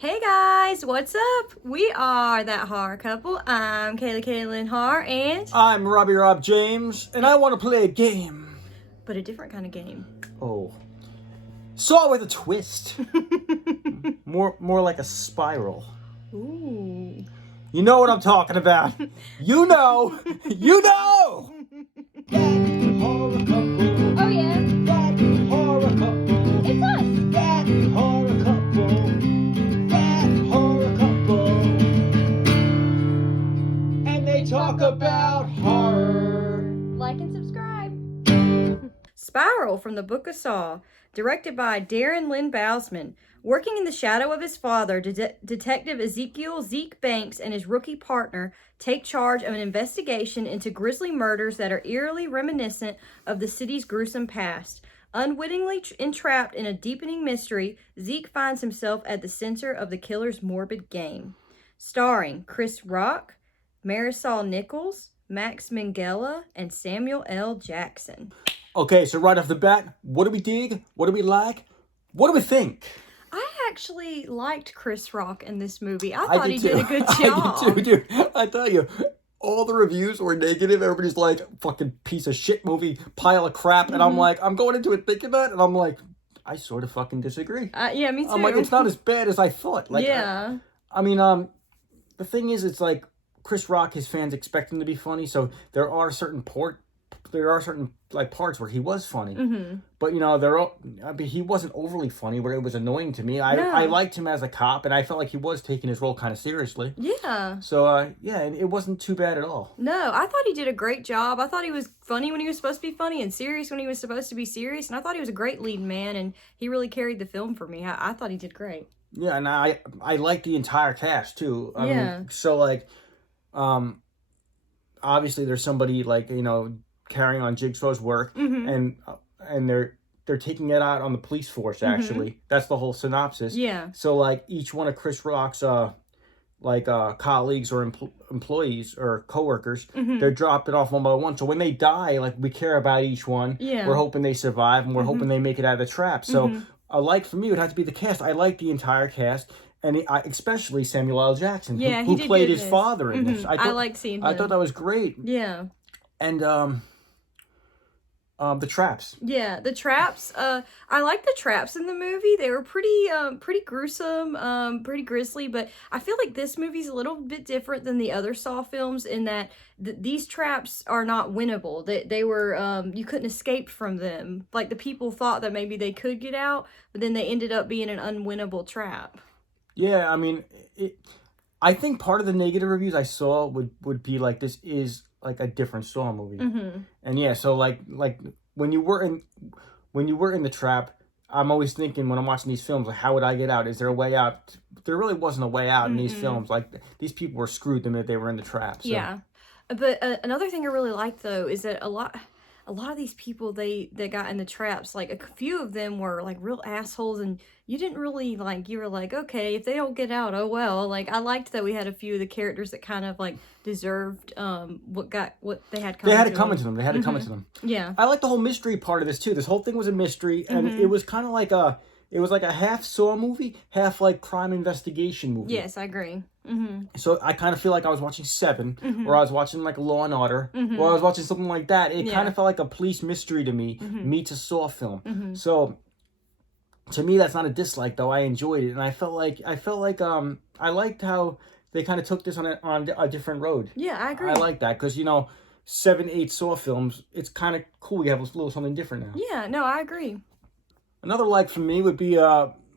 Hey guys, what's up? We are That Horror Couple. I'm Kayla Kaylin Har and... I'm Robbie Rob James, and I want to play a game. But a different kind of game. Oh. Saw with a twist. more like a spiral. Ooh. You know what I'm talking about. You know. You know. That horror couple. Oh yeah. That horror couple. It's us. That horror couple. That horror couple. And they talk about horror. Like and subscribe. Spiral from the Book of Saw, directed by Darren Lynn Bousman. Working in the shadow of his father, Detective Ezekiel Zeke Banks and his rookie partner take charge of an investigation into grisly murders that are eerily reminiscent of the city's gruesome past. Unwittingly entrapped in a deepening mystery, Zeke finds himself at the center of the killer's morbid game. Starring Chris Rock, Marisol Nichols, Max Minghella, and Samuel L. Jackson. Okay, so right off the bat, what do we dig? What do we like? What do we think? I actually liked Chris Rock in this movie. I thought he too. did a good job. I did too, dude. I tell you, all the reviews were negative. Everybody's like, fucking piece of shit movie, pile of crap. And I'm like, I'm going into it thinking that, and I'm like, I sort of fucking disagree. Yeah, me too. I'm like, it's not as bad as I thought. Like, yeah. I mean, the thing is, it's like Chris Rock, his fans expect him to be funny, so there are certain like parts where he was funny, but you know, he wasn't overly funny where it was annoying to me. I liked him as a cop, and I felt like he was taking his role kind of seriously. Yeah. So yeah, it wasn't too bad at all. No, I thought he did a great job. I thought he was funny when he was supposed to be funny and serious when he was supposed to be serious, and I thought he was a great lead man, and he really carried the film for me. I thought he did great. Yeah, and I liked the entire cast too. I mean, so like, obviously there's somebody like, you know, carrying on Jigsaw's work, and they're taking it out on the police force. Actually, that's the whole synopsis. Yeah. So like each one of Chris Rock's colleagues or employees or coworkers, they're dropped it off one by one. So when they die, like, we care about each one. Yeah. We're hoping they survive, and we're hoping they make it out of the trap. So for me, it would have to be the cast. I like the entire cast. And especially Samuel L. Jackson, who played his father in this. I liked seeing him. I thought that was great. Yeah. And the traps. Yeah, the traps. I like the traps in the movie. They were pretty gruesome, pretty grisly. But I feel like this movie's a little bit different than the other Saw films in that these traps are not winnable. They were you couldn't escape from them. Like, the people thought that maybe they could get out, but then they ended up being an unwinnable trap. Yeah, I mean, I think part of the negative reviews I saw would be like, this is like a different Saw movie. And yeah, so like when you were in the trap, I'm always thinking when I'm watching these films, like, how would I get out? Is there a way out? There really wasn't a way out in these films. Like, these people were screwed the minute they were in the trap. So. Yeah, but another thing I really liked though is that a lot of these people that got in the traps, like, a few of them were like real assholes, and you didn't really like, you were like, okay, if they don't get out, oh well. Like, I liked that we had a few of the characters that kind of like deserved what they had coming. They had it coming to them. They had it coming to them. Yeah. I like the whole mystery part of this too. This whole thing was a mystery, and it was kind of like a half Saw movie, half like crime investigation movie. Yes, I agree. So I kind of feel like I was watching Seven, or I was watching like Law and Order, or I was watching something like that. It kind of felt like a police mystery to me, meets a Saw film. So to me, that's not a dislike though. I enjoyed it, and I felt like I liked how they kind of took this on a different road. Yeah, I agree. I like that because, you know, 7, 8 Saw films, it's kind of cool. We have a little something different now. Yeah, no, I agree. Another like for me would be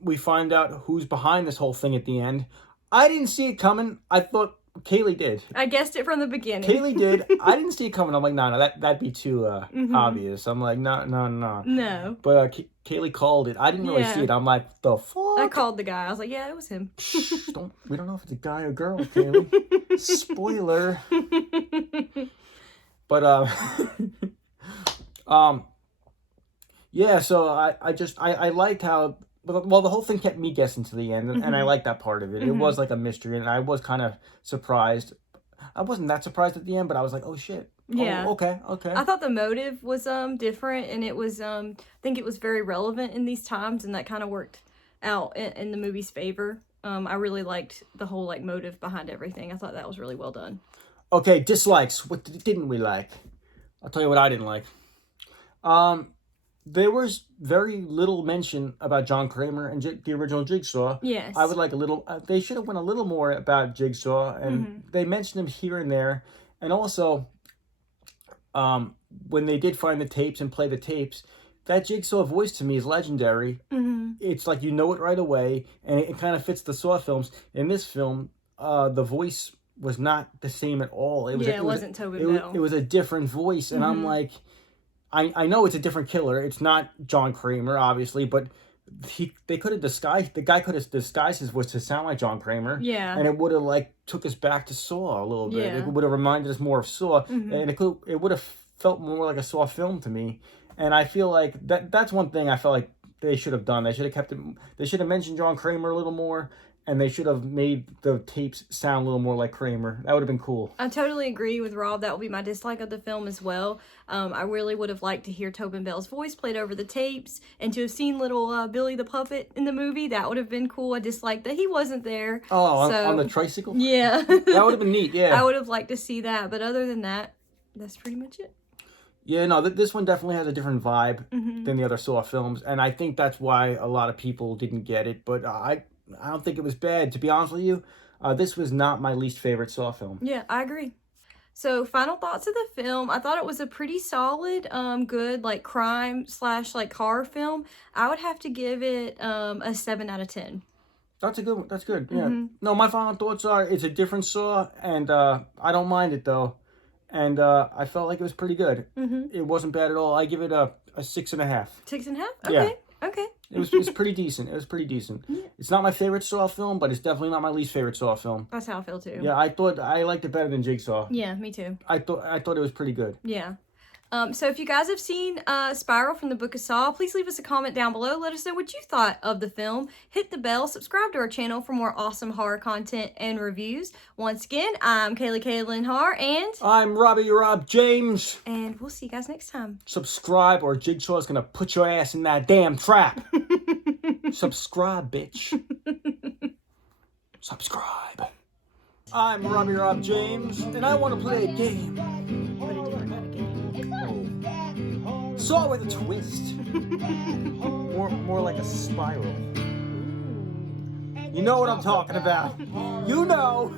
we find out who's behind this whole thing at the end. I didn't see it coming. I thought Kaylee did. I guessed it from the beginning. Kaylee did. I didn't see it coming. I'm like, no, that'd be too obvious. I'm like, no. No. But Kaylee called it. I didn't really see it. I'm like, the fuck? I called the guy. I was like, yeah, it was him. We don't know if it's a guy or girl, Kaylee. Spoiler. But yeah. So I liked how. Well, the whole thing kept me guessing to the end, and I liked that part of it. It was like a mystery, and I was kind of surprised. I wasn't that surprised at the end, but I was like, oh, shit. Yeah. Oh, okay. I thought the motive was different, and it was I think it was very relevant in these times, and that kind of worked out in the movie's favor. I really liked the whole like motive behind everything. I thought that was really well done. Okay, dislikes. What didn't we like? I'll tell you what I didn't like. There was very little mention about John Kramer and the original Jigsaw. Yes. I would like a little. They should have went a little more about Jigsaw, and they mentioned him here and there, and also, when they did find the tapes and play the tapes, that Jigsaw voice to me is legendary. It's like you know it right away, and it kind of fits the Saw films. In this film, the voice was not the same at all. It wasn't Tobin Bell. It was a different voice, and I'm like, I know it's a different killer. It's not John Kramer, obviously, but they could have disguised, the guy could have disguised his voice to sound like John Kramer. Yeah. And it would have like took us back to Saw a little bit. Yeah. It would have reminded us more of Saw, and it would have felt more like a Saw film to me. And I feel like that's one thing I felt like they should have done. They should have kept it. They should have mentioned John Kramer a little more, and they should have made the tapes sound a little more like Kramer. That would have been cool. I totally agree with Rob. That will be my dislike of the film as well. I really would have liked to hear Tobin Bell's voice played over the tapes, and to have seen little Billy the Puppet in the movie. That would have been cool. I disliked that he wasn't there. Oh, on the tricycle? Yeah. That would have been neat, yeah. I would have liked to see that, but other than that, that's pretty much it. Yeah, no, this one definitely has a different vibe than the other Saw films, and I think that's why a lot of people didn't get it, but I don't think it was bad. To be honest with you, this was not my least favorite Saw film. Yeah, I agree. So, final thoughts of the film. I thought it was a pretty solid, good, like, crime / like, horror film. I would have to give it a 7 out of 10. That's a good one. That's good, yeah. No, my final thoughts are it's a different Saw, and I don't mind it, though. And I felt like it was pretty good. It wasn't bad at all. I give it a 6.5. 6.5? Okay. Yeah. Okay. It was pretty decent. It was pretty decent. Yeah. It's not my favorite Saw film, but it's definitely not my least favorite Saw film. That's how I feel too. Yeah, I liked it better than Jigsaw. Yeah, me too. I thought it was pretty good. Yeah. So if you guys have seen Spiral from the Book of Saw, please leave us a comment down below. Let us know what you thought of the film. Hit the bell, subscribe to our channel for more awesome horror content and reviews. Once again, I'm Kaylee Kaylin Har, and I'm Rob James. And we'll see you guys next time. Subscribe or Jigsaw's gonna put your ass in that damn trap. Subscribe, bitch. Subscribe. I'm Rob James, and I want to play a game. But a different kind of game. Saw with a twist. more like a spiral. You know what I'm talking about. You know.